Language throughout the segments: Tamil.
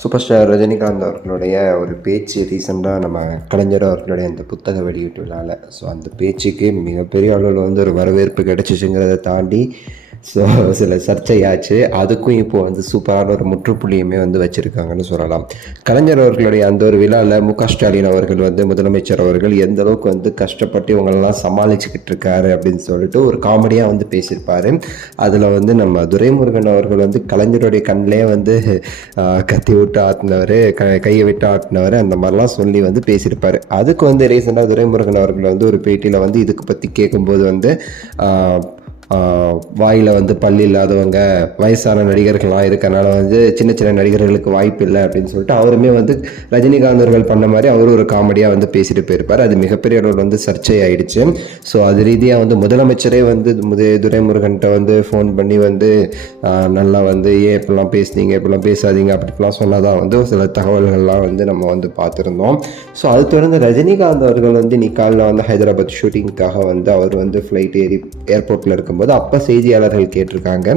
சூப்பர் ஸ்டார் ரஜினிகாந்த் அவர்களுடைய ஒரு பேச்சு ரீசெண்டாக நம்ம கலைஞர் அவர்களுடைய அந்த புத்தக வெளியீட்டு விழாவில். ஸோ அந்த பேச்சுக்கு மிகப்பெரிய அளவில் வந்து ஒரு வரவேற்பு கிடைச்சிச்சுங்கிறத தாண்டி ஸோ சில சர்ச்சையாச்சு. அதுக்கும் இப்போது வந்து சூப்பரான ஒரு முற்றுப்புள்ளியுமே வந்து வச்சுருக்காங்கன்னு சொல்லலாம். கலைஞர் அவர்களுடைய அந்த ஒரு விழாவில் முக ஸ்டாலின் அவர்கள் வந்து முதலமைச்சர் அவர்கள் எந்த அளவுக்கு வந்து கஷ்டப்பட்டு இவங்களெல்லாம் சமாளிச்சுக்கிட்டு இருக்காரு அப்படின்னு சொல்லிட்டு ஒரு காமெடியாக வந்து பேசியிருப்பார். அதில் வந்து நம்ம துரைமுருகன் அவர்கள் வந்து கலைஞருடைய கண்ணிலே வந்து கத்தி விட்டு ஆட்டினவர், கையை விட்டு ஆட்டினவர், அந்த மாதிரிலாம் சொல்லி வந்து பேசியிருப்பார். அதுக்கு வந்து ரீசெண்டாக துரைமுருகன் அவர்கள் வந்து ஒரு பேட்டியில் வந்து இதுக்கு பற்றி கேட்கும்போது வந்து வாயில் வந்து பல்லு இல்லாதவங்க, வயசான நடிகர்கள்லாம் இருக்கனால வந்து சின்ன சின்ன நடிகர்களுக்கு வாய்ப்பு இல்லை அப்படின்னு சொல்லிட்டு அவருமே வந்து ரஜினிகாந்த் அவர்கள் பண்ண மாதிரி அவர் ஒரு காமெடியாக வந்து பேசிட்டு போயிருப்பார். அது மிகப்பெரிய அளவில் வந்து சர்ச்சை ஆயிடுச்சு. ஸோ அது ரீதியாக வந்து முதலமைச்சரே வந்து துரைமுருகன்கிட்ட வந்து ஃபோன் பண்ணி வந்து நல்லா வந்து ஏன் இப்படிலாம் பேசுனீங்க, இப்படிலாம் பேசாதீங்க அப்படிலாம் சொன்னதாக வந்து சில தகவல்கள்லாம் வந்து நம்ம வந்து பார்த்துருந்தோம். ஸோ அது தொடர்ந்து ரஜினிகாந்த் அவர்கள் வந்து இன்னைக்கு காலையில் வந்து ஹைதராபாத் ஷூட்டிங்காக வந்து அவர் வந்து ஃப்ளைட் ஏறி ஏர்போர்ட்டில் இருக்கும்போது அப்போ செய்தியாளர்கள் கேட்டிருக்காங்க,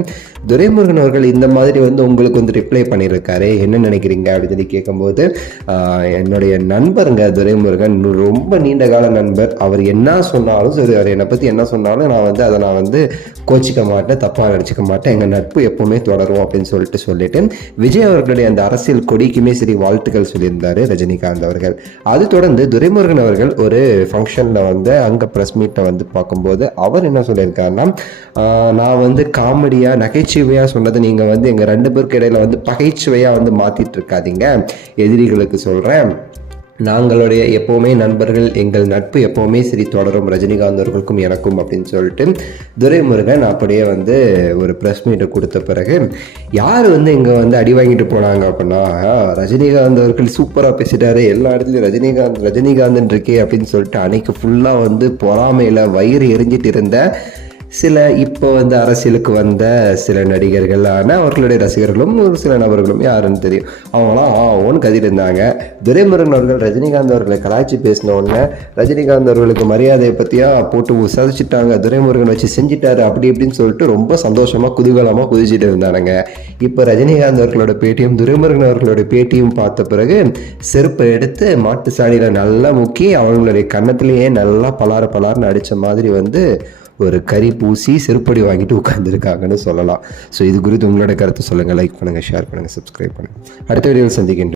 துரைமுருகன் அவர்கள் இந்த மாதிரி வந்து உங்களுக்கு வந்து ரிப்ளை பண்ணியிருக்காரு, என்ன நினைக்கிறீங்க அப்படின்னு சொல்லி கேட்கும்போது, என்னுடைய நண்பருங்க துரைமுருகன், ரொம்ப நீண்ட கால நண்பர், அவர் என்ன சொன்னாலும் சரி, அவர் என்னை பற்றி என்ன சொன்னாலும் நான் வந்து கோச்சிக்க மாட்டேன், தப்பாக நினச்சிக்க மாட்டேன், எங்கள் நட்பு எப்பவுமே தொடரும் அப்படின்னு சொல்லிட்டு விஜய் அவர்களுடைய அந்த அரசியல் கொடிக்குமே சரி வாழ்த்துக்கள் சொல்லியிருந்தார் ரஜினிகாந்த் அவர்கள். அது தொடர்ந்து துரைமுருகன் அவர்கள் ஒரு ஃபங்க்ஷனில் வந்து அங்கே ப்ரெஸ் மீட்டை வந்து பார்க்கும்போது அவர் என்ன சொல்லியிருக்காருன்னா, நான் வந்து காமெடியாக நகைச்சுவையாக சொன்னது நீங்கள் வந்து எங்கள் 2 பேருக்கு இடையில வந்து பகைச்சுவையாக வந்து மாற்றிட்டு இருக்காதீங்க, எதிரிகளுக்கு சொல்கிறேன், நாங்களுடைய எப்போவுமே நண்பர்கள், எங்கள் நட்பு எப்போவுமே சரி தொடரும் ரஜினிகாந்த் அவர்களுக்கும் எனக்கும் அப்படின்னு சொல்லிட்டு துரைமுருகன் அப்படியே வந்து ஒரு ப்ரெஸ் மீட்டை கொடுத்த பிறகு யார் வந்து இங்கே வந்து அடி வாங்கிட்டு போனாங்க அப்படின்னா, ரஜினிகாந்த் அவர்கள் சூப்பராக பேசிட்டாரு, எல்லா இடத்துலையும் ரஜினிகாந்த் இருக்கே அப்படின்னு சொல்லிட்டு அன்னைக்கு ஃபுல்லாக வந்து பொறாமையில் வயிறு எரிஞ்சிட்டு இருந்த சில இப்போ வந்து அரசியலுக்கு வந்த சில நடிகர்களான அவர்களுடைய ரசிகர்களும் ஒரு சில நபர்களும் யாருன்னு தெரியும், அவங்களாம் ஓன்னு கதிட்டு இருந்தாங்க. துரைமுருகன் அவர்கள் ரஜினிகாந்த் அவர்களை கலாய்ச்சி பேசின உடனே ரஜினிகாந்த் அவர்களுக்கு மரியாதையை பற்றியா போட்டு விசாரிச்சுட்டாங்க, துரைமுருகன் வச்சு செஞ்சுட்டாரு அப்படி இப்படின்னு சொல்லிட்டு ரொம்ப சந்தோஷமாக குதூகலமாக குதிச்சுட்டு இருந்தானுங்க. இப்போ ரஜினிகாந்த் அவர்களோட பேட்டியும் துரைமுருகன் அவர்களோட பேட்டியும் பார்த்த பிறகு செருப்பை எடுத்து மாட்டு சாணியில் நல்லா முக்கி அவங்களுடைய கன்னத்திலேயே நல்லா பலார்னு அடித்த மாதிரி வந்து ஒரு கறி பூசி செருப்படி வாங்கிட்டு உட்காந்துருக்காங்கன்னு சொல்லலாம். ஸோ இது குறித்து உங்களோட கருத்து சொல்லுங்கள், லைக் பண்ணுங்கள், ஷேர் பண்ணுங்கள், சப்ஸ்கிரைப் பண்ணுங்கள். அடுத்த வீடியோவில் சந்திக்கின்றேன்.